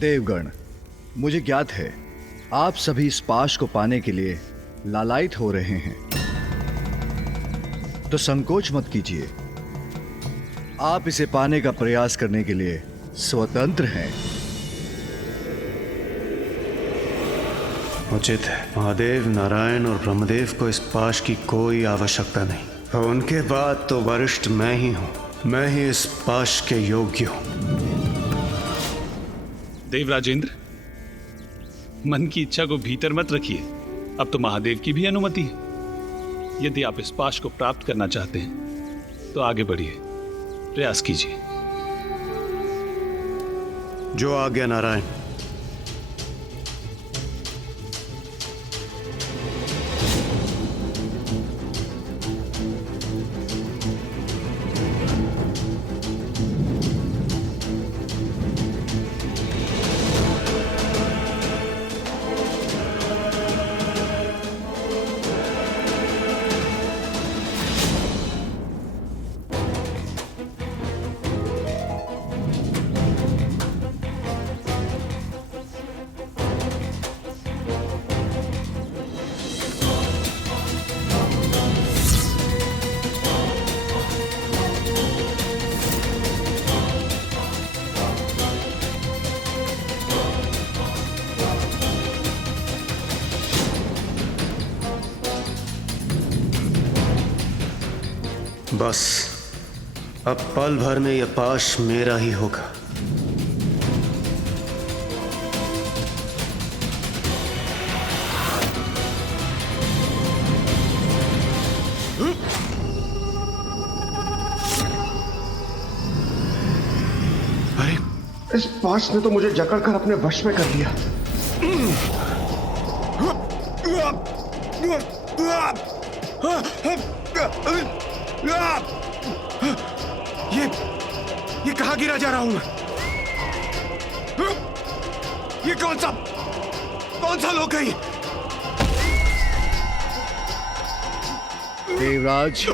देवगण, मुझे ज्ञात है आप सभी इस पाश को पाने के लिए लालायित हो रहे हैं, तो संकोच मत कीजिए। आप इसे पाने का प्रयास करने के लिए स्वतंत्र हैं। उचित है। महादेव, नारायण और ब्रह्मदेव को इस पाश की कोई आवश्यकता नहीं, और उनके बाद तो वरिष्ठ मैं ही हूं। मैं ही इस पाश के योग्य हूं। देवराजेंद्र, मन की इच्छा को भीतर मत रखिए। अब तो महादेव की भी अनुमति है। यदि आप इस पाश को प्राप्त करना चाहते हैं तो आगे बढ़िए, प्रयास कीजिए। जो आज्ञा नारायण। बस अब पल भर में यह पाश मेरा ही होगा। अरे, इस पाश ने तो मुझे जकड़कर अपने वश में कर लिया। ये कहां गिरा जा रहा हूं मैं? ये कौन सा लोक है ये? देवराज,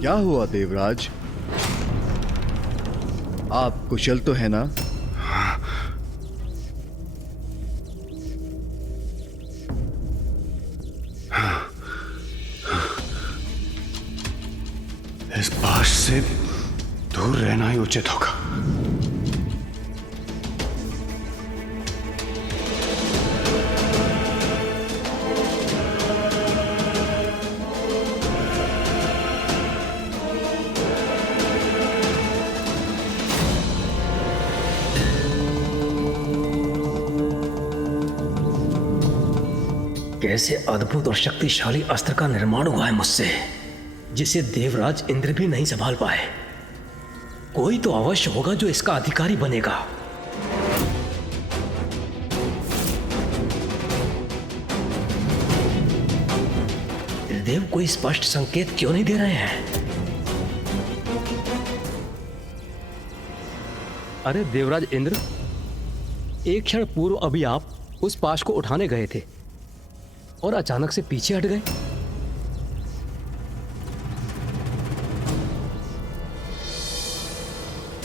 क्या हुआ देवराज? आप कुशल तो है ना? इस पाश से दूर रहना ही उचित होगा। कैसे अद्भुत और शक्तिशाली अस्त्र का निर्माण हुआ है मुझसे, जिसे देवराज इंद्र भी नहीं संभाल पाए। कोई तो अवश्य होगा जो इसका अधिकारी बनेगा। देव कोई स्पष्ट संकेत क्यों नहीं दे रहे हैं? अरे देवराज इंद्र, एक क्षण पूर्व अभी आप उस पाश को उठाने गए थे और अचानक से पीछे हट गए।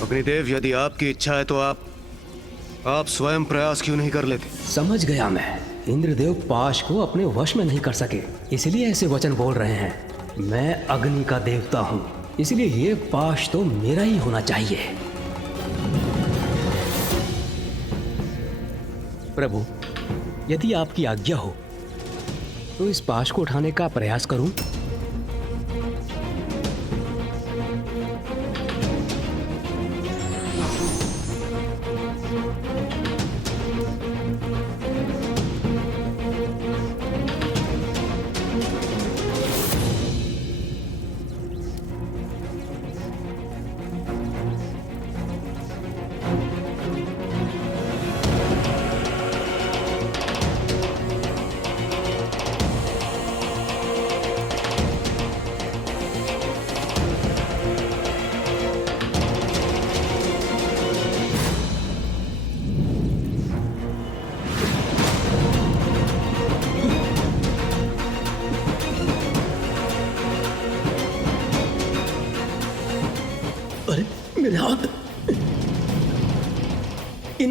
अग्निदेव, यदि आपकी इच्छा है तो आप स्वयं प्रयास क्यों नहीं कर लेते? समझ गया मैं। इंद्रदेव पाश को अपने वश में नहीं कर सके, इसलिए ऐसे वचन बोल रहे हैं। मैं अग्नि का देवता हूं, इसलिए ये पाश तो मेरा ही होना चाहिए। प्रभु, यदि आपकी आज्ञा हो तो इस पाश को उठाने का प्रयास करूं।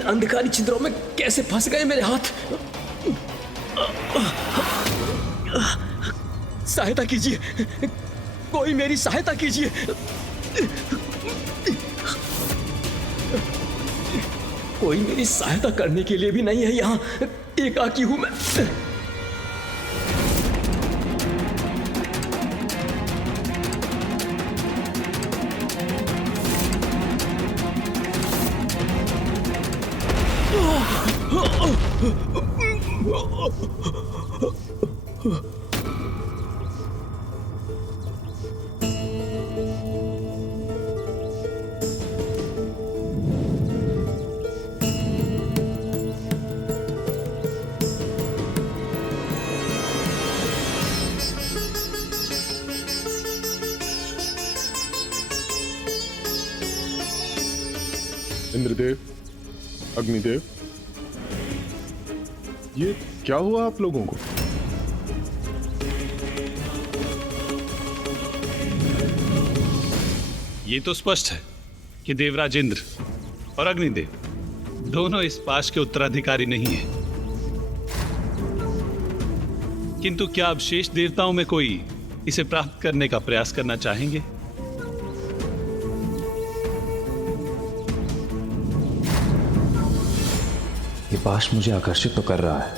अंधकारी छिद्रों में कैसे फंस गए मेरे हाथ। सहायता कीजिए, कोई मेरी सहायता कीजिए। कोई मेरी सहायता करने के लिए भी नहीं है यहाँ, एकाकी हूं मैं। इंद्रदेव, अग्निदेव, ये क्या हुआ आप लोगों को? ये तो स्पष्ट है कि देवराज इंद्र और अग्निदेव दोनों इस पाश के उत्तराधिकारी नहीं हैं। किंतु क्या अब शेष देवताओं में कोई इसे प्राप्त करने का प्रयास करना चाहेंगे? ये पाश मुझे आकर्षित तो कर रहा है,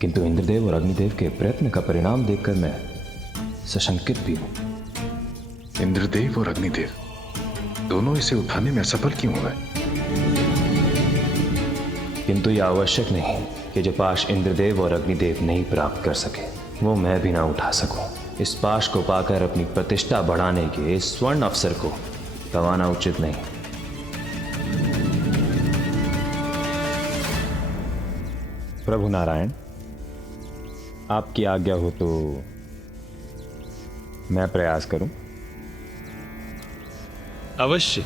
किंतु इंद्रदेव और अग्निदेव के प्रयत्न का परिणाम देखकर मैं सशंकित भी हूं। इंद्रदेव और अग्निदेव दोनों इसे उठाने में असफल क्यों हो गए? किंतु यह आवश्यक नहीं कि जो पाश इंद्रदेव और अग्निदेव नहीं प्राप्त कर सके वो मैं भी ना उठा सकूं। इस पाश को पाकर अपनी प्रतिष्ठा बढ़ाने के इस स्वर्ण अवसर को गंवाना उचित नहीं। प्रभु नारायण, आपकी आज्ञा हो तो मैं प्रयास करूं। अवश्य।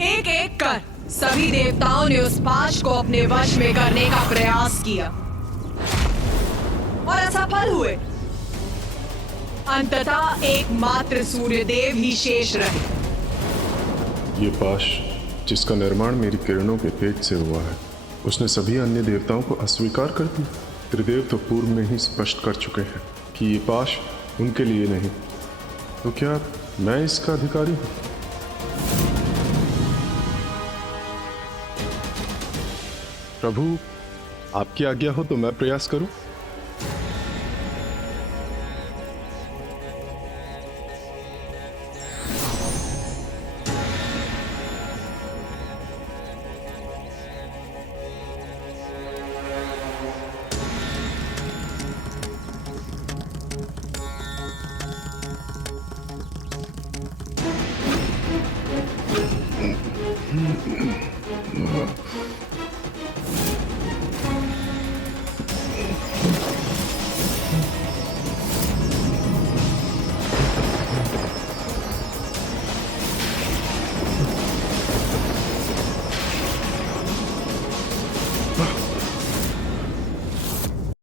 एक एक कर सभी देवताओं ने उस पाश को अपने वश में करने का प्रयास किया और असफल हुए। अंततः एकमात्र सूर्यदेव ही शेष रहे। ये पाश जिसका निर्माण मेरी किरणों के तेज से हुआ है, उसने सभी अन्य देवताओं को अस्वीकार कर दिया। त्रिदेव तो पूर्व में ही स्पष्ट कर चुके हैं कि ये पाश उनके लिए नहीं, तो क्या मैं इसका अधिकारी हूं? प्रभु, आपकी आज्ञा हो तो मैं प्रयास करूं।